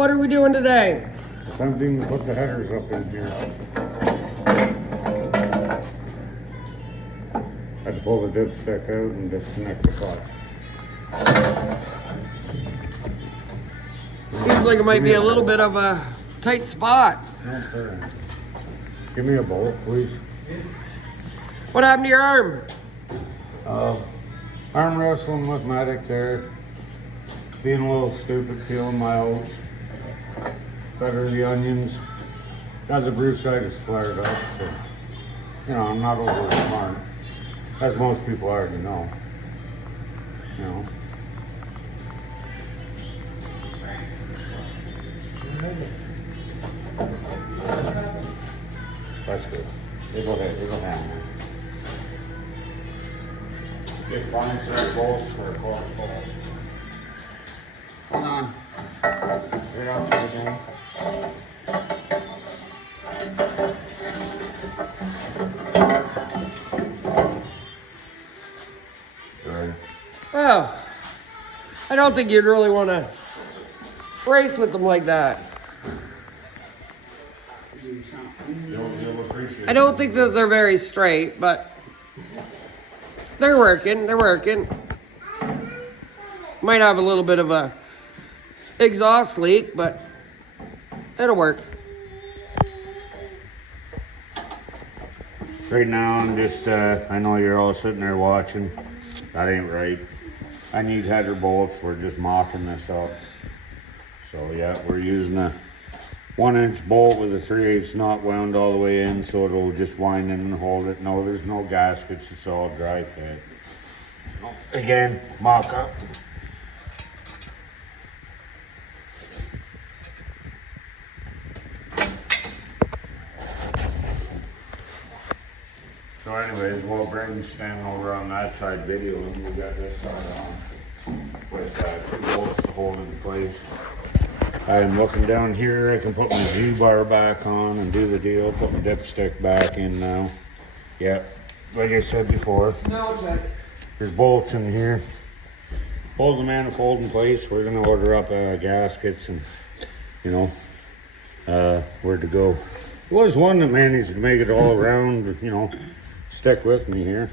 what are we doing today? Something to put the headers up in here. Had to pull the dipstick out and disconnect the clutch. Seems like it might be a little bit of a tight spot. No, sir. Give me a bolt, please. What happened to your arm? Arm wrestling with medic there. Being a little stupid, peeling my oats. Butter the onions. Got the brucitis flared up, so, you know, I'm not overly smart. As most people already know. You know. That's good. It'll handle it. Get fine set bolts for a close hole. Hold on. Right out to the game. Sorry. Well, I don't think you'd really want to race with them like that. You'll appreciate I don't think that they're very straight, but they're working. They're working. Might have a little bit of a exhaust leak, but it'll work. Right now, I'm just, I know you're all sitting there watching. That ain't right. I need header bolts. We're just mocking this up. So, yeah, we're using a 1-inch bolt with a 3/8 knot wound all the way in, so it'll just wind in and hold it. No, there's no gaskets. It's all dry fit. Again, mock up. So anyways, while Braden's standing over on that side videoing, we got this side on with 2 bolts to hold in place. I am looking down here. I can put my G-bar back on and do the deal. Put my dipstick back in now. Yep, like I said before, No chance. there's bolts in here. Hold the manifold in place. We're gonna order up gaskets and, you know, where to go. There was one that managed to make it all around, you know. Stick with me here.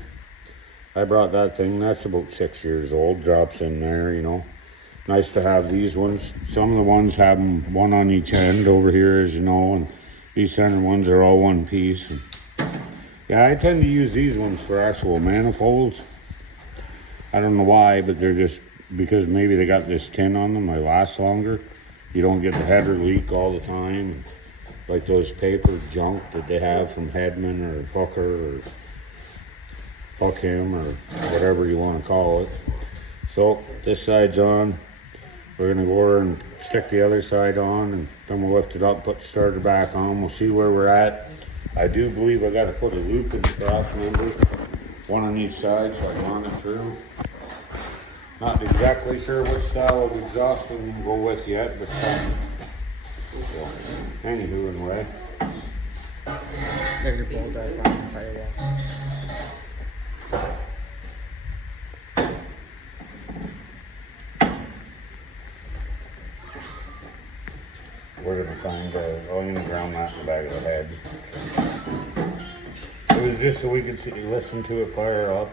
I brought that thing. That's about 6 years old. Drops in there, you know. Nice to have these ones. Some of the ones have them one on each end over here, as you know, and these center ones are all one piece. And yeah, I tend to use these ones for actual manifolds. I don't know why, but they're just because maybe they got this tin on them. They last longer. You don't get the header leak all the time, like those paper junk that they have from Hedman or Hooker or Hook Him or whatever you want to call it. So this side's on. We're gonna go over and stick the other side on, and then we'll lift it up, put the starter back on. We'll see where we're at. I do believe I got to put a loop in the cross member, one on each side, so I can run it through. Not exactly sure what style of exhaust I'm gonna go with yet, but so, anywho, anyway. There's a bolt right on the firewall. We're gonna find oh, you can ground that in the back of the head. It was just so we could see, listen to it fire up.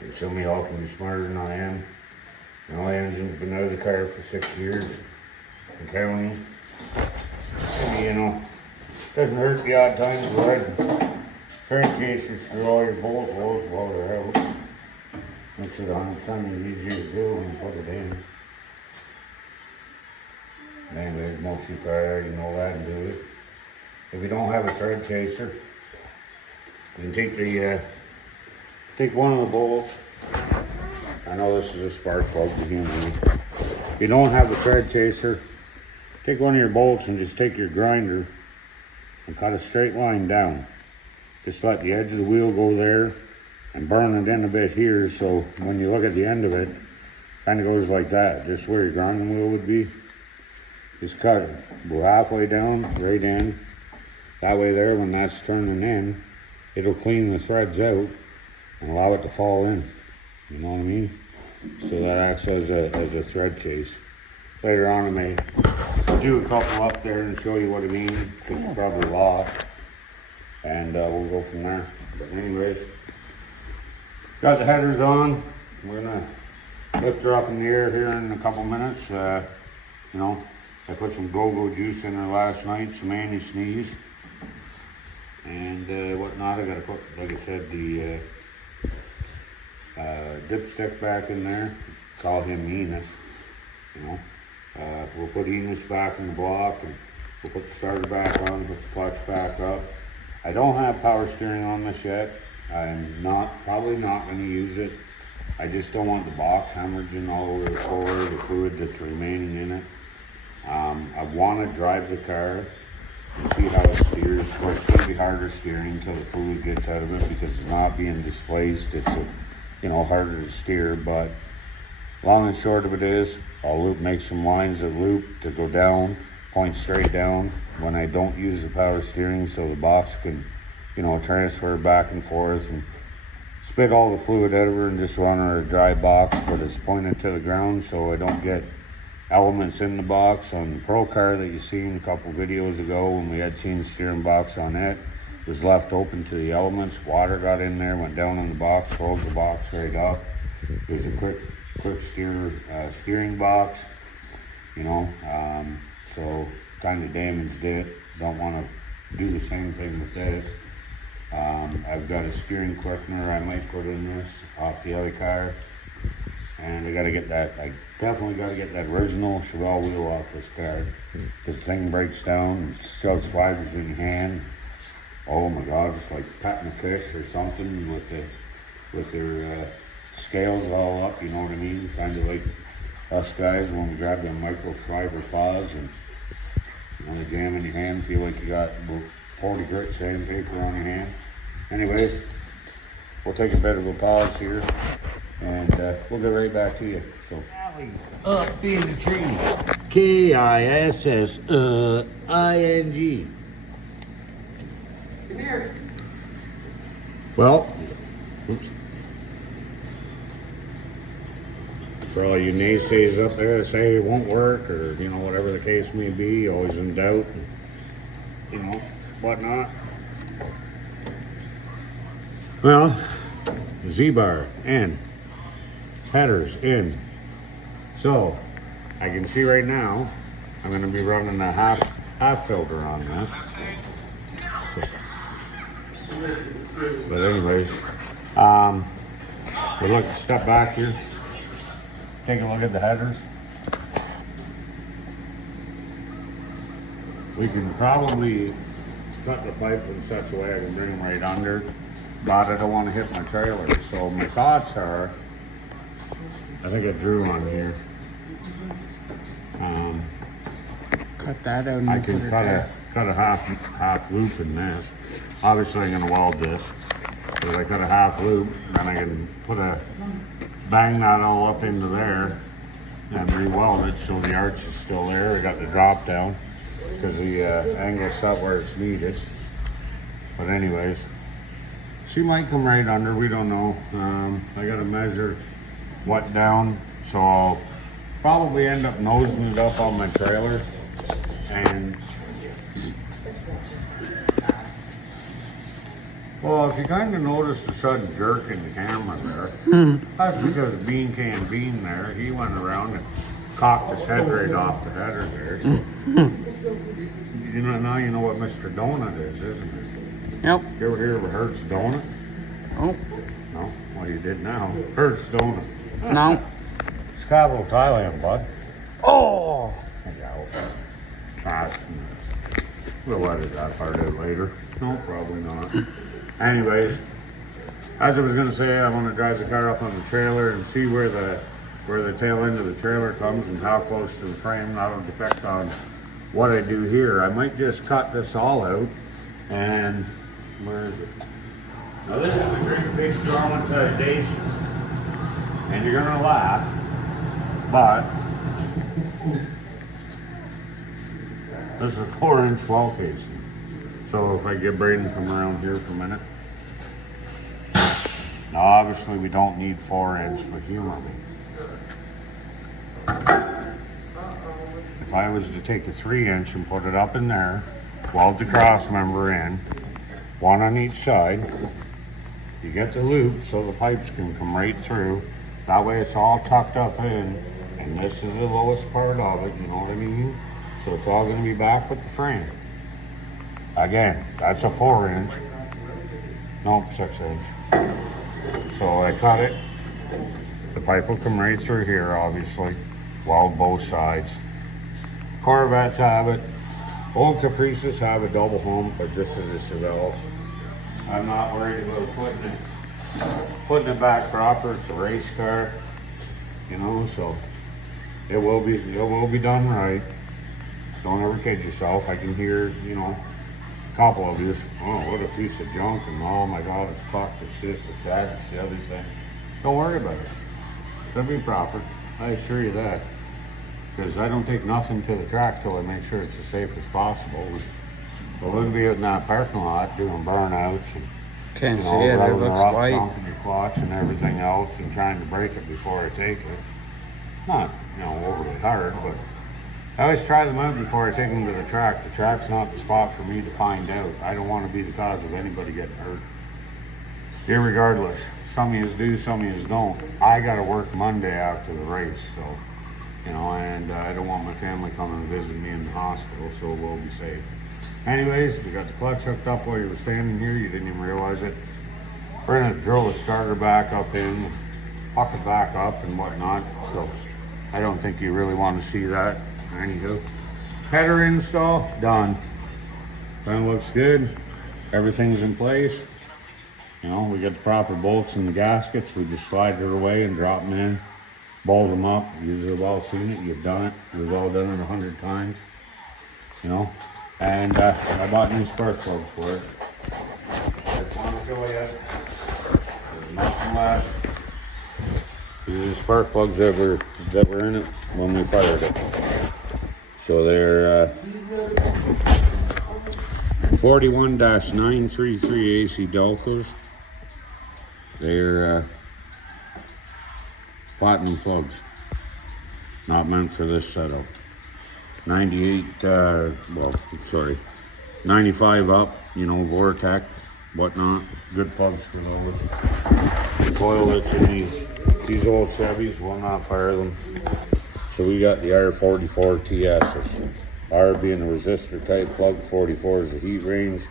They show me all can be smarter than I am. My engine's been out of the car for 6 years and counting. You know, doesn't hurt the odd time to go ahead and current chasers through all your bolt holes while they're out. Makes it 100% easier to do when you put it in. Anyways, most people already know that and do it. If you don't have a thread chaser, you can take the take one of the bolts, I know this is a spark plug to human. If you don't have a thread chaser, take one of your bolts and just take your grinder and cut a straight line down. Just let the edge of the wheel go there and burn it in a bit here, so when you look at the end of it, kind of goes like that, just where your grinding wheel would be. Just cut it, go halfway down, right in. That way there, when that's turning in, it'll clean the threads out and allow it to fall in. You know what I mean? So that acts as a thread chase. Later on I may do a couple up there and show you what I mean, because you're probably lost. And we'll go from there. But anyways, got the headers on. We're gonna lift her up in the air here in a couple minutes. You know, I put some go-go juice in her last night, some anti-sneeze. And whatnot. I gotta put, like I said, the dipstick back in there. Call him Enos, you know. We'll put Enos back in the block, and we'll put the starter back on, put the clutch back up. I don't have power steering on this yet. I'm probably not going to use it. I just don't want the box hemorrhaging all over the floor, the fluid that's remaining in it. I want to drive the car and see how it steers. Of course, it's going to be harder steering until the fluid gets out of it, because it's not being displaced. It's harder to steer. But long and short of it is, I'll make some lines that loop to go down, point straight down when I don't use the power steering, so the box can, transfer back and forth and spit all the fluid out of her and just run her a dry box, but it's pointed to the ground so I don't get elements in the box. On the Pro car that you seen a couple videos ago when we had changed steering box on it, was left open to the elements. Water got in there, went down on the box, closed the box right up. There's a quick steering box, so kind of damaged it. Don't want to do the same thing with this. I've got a steering quickener I might put in this off the other car, and I definitely got to get that original Chevelle wheel off this car. The thing breaks down and shoves fibers in your hand. Oh my God, it's like petting a fish or something with their scales all up, you know what I mean? Kind of like us guys when we grab them microfiber claws and want to jam in your hand, feel like you got about 40 grit sandpaper on your hand. Anyways, we'll take a bit of a pause here, and we'll get right back to you. So, up in the tree, Kissing. Come here. Well, oops. For all you naysayers up there that say it won't work, or whatever the case may be, always in doubt, whatnot. Well, Z-bar in, headers in. So I can see right now I'm going to be running a half filter on this. But anyways, we'll step back here. Take a look at the headers. We can probably cut the pipe in such a way I can bring them right under, but I don't want to hit my trailer. So my thoughts are, I think I drew on here. Cut that out and I can put it cut there. a half loop in this. Obviously I'm gonna weld this. But if I cut a half loop, then I can bang that all up into there and re-weld it so the arch is still there. I got the drop down because the angle's set where it's needed. But anyways, she might come right under, we don't know. I gotta measure what down, so I'll probably end up nosing it up on my trailer. And well, if you kind of notice the sudden jerk in the camera there, that's because Bean Can Bean there, he went around and cocked his head right off the header there. So, now you know what Mr. Donut is, isn't it? Yep. You ever hear of a Hertz Donut? Oh, No? Well, you did now. Hertz Donut. no. It's capital Thailand, bud. Oh! Yeah, we'll edit that part out later. No, probably not. Anyways, As I was gonna say, I wanna drive the car up on the trailer and see where the tail end of the trailer comes and how close to the frame. That'll depend on what I do here. I might just cut this all out and, where is it? Now this is the great big dramatization. And you're gonna laugh, but this is a 4-inch wall casing. So if I get Braden to come around here for a minute. Now obviously we don't need 4-inch, but humor me. If I was to take a 3-inch and put it up in there, weld the cross member in, one on each side, you get the loop so the pipes can come right through. That way it's all tucked up in, and this is the lowest part of it, you know what I mean? So it's all gonna be back with the frame. Again, that's a 4-inch, nope, 6-inch. So I cut it, the pipe will come right through here, obviously, weld both sides. Corvettes have it, old Caprices have a double hump, but this is a Chevelle. I'm not worried about putting it back proper. It's a race car, you know, so it will be done right. Don't ever kid yourself. I can hear, you know, a couple of you, oh, what a piece of junk, and oh my God, it's fucked, it's this, it's that, it's the other thing. Don't worry about it. It'll be proper. I assure you that. Because I don't take nothing to the track till I make sure it's as safe as possible. We're going to be out in that parking lot doing burnouts and Can't see it. It driving looks her up, white. dumping your clutch and everything else and trying to break it before I take it. Not, you know, overly hard, but I always try them out before I take them to the track. The track's not the spot for me to find out. I don't want to be the cause of anybody getting hurt. Irregardless, some of yous do, some of yous don't. I got to work Monday after the race, so, you know, and I don't want my family coming and visit me in the hospital, so we'll be safe. Anyways, we got the clutch hooked up while you were standing here. You didn't even realize it. We're gonna drill the starter back up in, hook it back up and whatnot. So I don't think you really want to see that. Anywho, header install done. That looks good. Everything's in place. You know, we got the proper bolts in the gaskets. We just slide it away and drop them in, bolt them up. You've all seen it. You've done it. We've all done it 100 times. You know. And I bought new spark plugs for it. Just want to show you. There's nothing left. These are the spark plugs that were in it when we fired it. So they're 41-933 AC Delcos. They're platinum plugs. Not meant for this setup. 95 up, you know, Vortec, whatnot. Good plugs for those. The coil that's in these old Chevys will not fire them. So we got the R44 TS's. R being a resistor type plug, 44 is the heat range,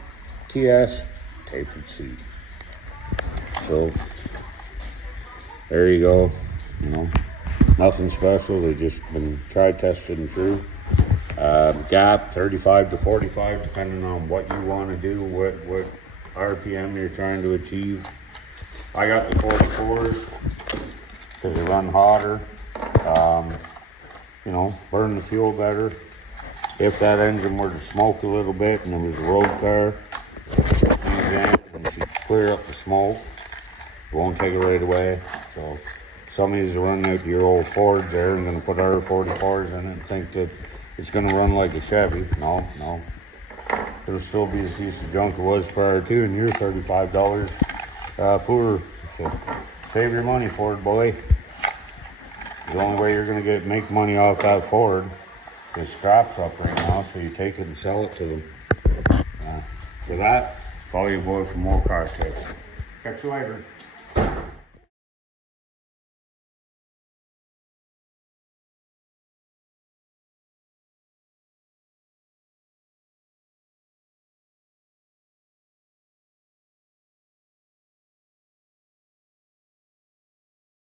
TS, tapered seat. So there you go, you know, nothing special. They just been tried, tested, and true. Gap 35 to 45, depending on what you want to do, what RPM you're trying to achieve. I got the 44s because they run hotter, you know, burn the fuel better. If that engine were to smoke a little bit and it was a road car, these engines should clear up the smoke. It won't take it right away. So some of these are running out to your old Fords there and gonna put R44s in it and think that it's gonna run like a Chevy. No. It'll still be a piece of junk it was prior to, and you're $35 poorer. So save your money, Ford boy. The only way you're gonna make money off that Ford is scraps up right now, so you take it and sell it to them. For that, follow your boy for more car tips. Catch you later.